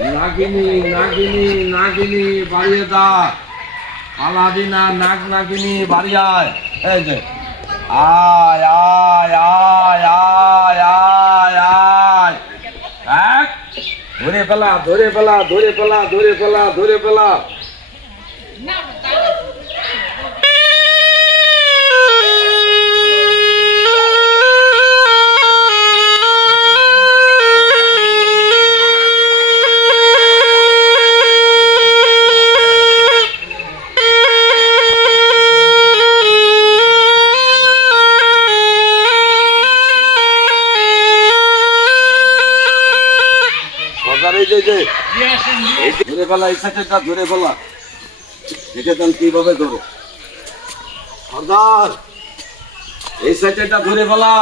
নাগিনী নাগিনী নাগিনী বাড়িয়ে দা আলাদিনা, নাগ নাগিনী বাড়িয়ে আয় এই যে। আয় আয় আয় আয় আয় আয়। এক। ধরে ফেলা ধরে ফেলা ধরে ফেলা ধরে ফেলা ধরে ফেলা। এই যে যে। ধরে ফেলা, এই সাইডটা ধরে ফেলা। দেখে দেন কীভাবে ধরো সর্দার, এই সাইডটা ধরে ফেলা।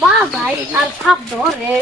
বাবাই আর সাপ ধরে